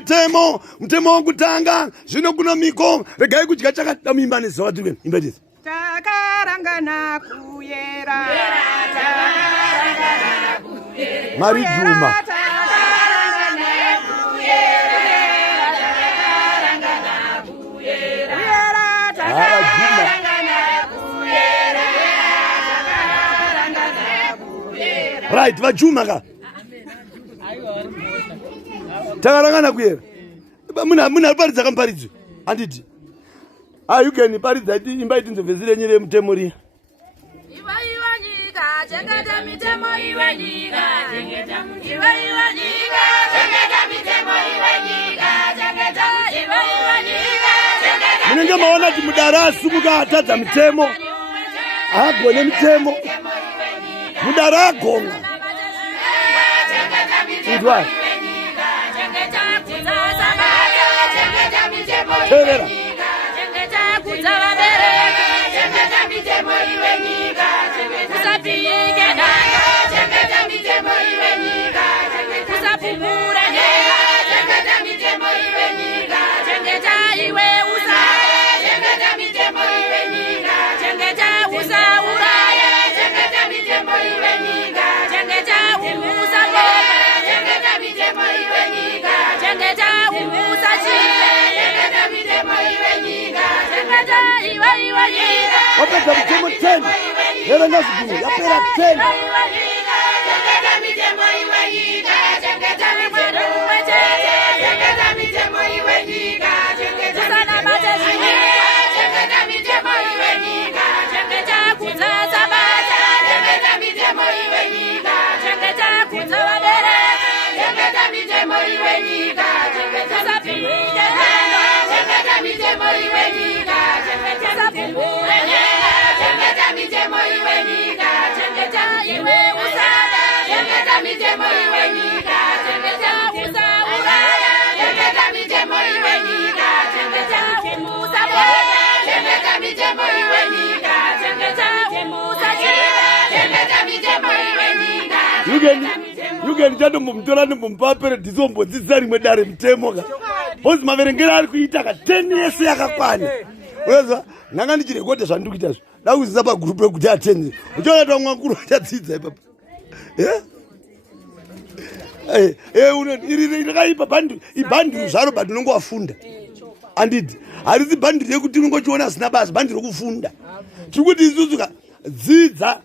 mitemo, mutemo wokutanga zvino kuno miko regai kudya chakada muimba neziva tiri imba idzi takarangana kuyera Mari Juma right vajuma ka takarangana kuyera muna paridza kamparidzo handiti you can paridza imba iti nzobvezire nyire mutemo riya chengeta mitemo iwe nyika, chengeta iwe nyika, chengeta mitemo iwe nyika, chengeta iwe nyika, chengeta. Munenge maona kuti Mudara asumuka atadza mitemo, agone mitemo, Mudara agonga. Chengeta kudzasa baya, chengeta mitemo iwe nyika, chengeta kudzava bereka, chengeta mitemo iwe nyika, kusapike danga, chengeta mitemo iwe nyika, kusapumura nyika, chengeta mitemo iwe nyika, chengeta iwe usaya, chengeta mitemo iwe nyika, chengeta usauraya, chengeta mitemo iwe nyika, chengeta usaboma, chengeta mitemo iwe nyika, chengeta usachive, chengeta mitemo iwe nyika, chengeta iwe nyika. Wapeta mitemo 10. Hela nazigumu, yapera 10. Chengeta mitemo iwe nyika, chengeta mitemo iwe nyika, chengeta mitemo iwe nyika, chengeta sana matezi nyika, chengeta mitemo iwe nyika, chengeta kudzasa bata, chengeta mitemo iwe nyika, chengeta kudzawa bereka, chengeta mitemo iwe nyika, chengeta sapirike hano, chengeta mitemo iwe nyika, chengeta sapumure nyika, chengeta mitemo iwe nyika, chengeta iwe usada, chengeta mitemo iwe nyika, chengeta usauraya, chengeta mitemo iwe nyika, chengeta umusabona, chengeta mitemo iwe nyika, chengeta umusachiva, chengeta mitemo iwe nyika. You can tell them mumtora nemumpapere disombo dzisari mwedare mitemo ka. Bozi maverengera ari kuita ka 10 years yakakwana. Weza nanga ndichirekoda zvandikuita izvo. Dakuziza pa group rekuti atende. Uchaona kuti mwakuru achadzidza ipapo. Iri rakaipa ibhandi zvaro bhandi unongowafunda. Anditi harisi bhandi rekuti unongochiona zina basi bhandi rokufunda. Tikuti isusu ka dzidza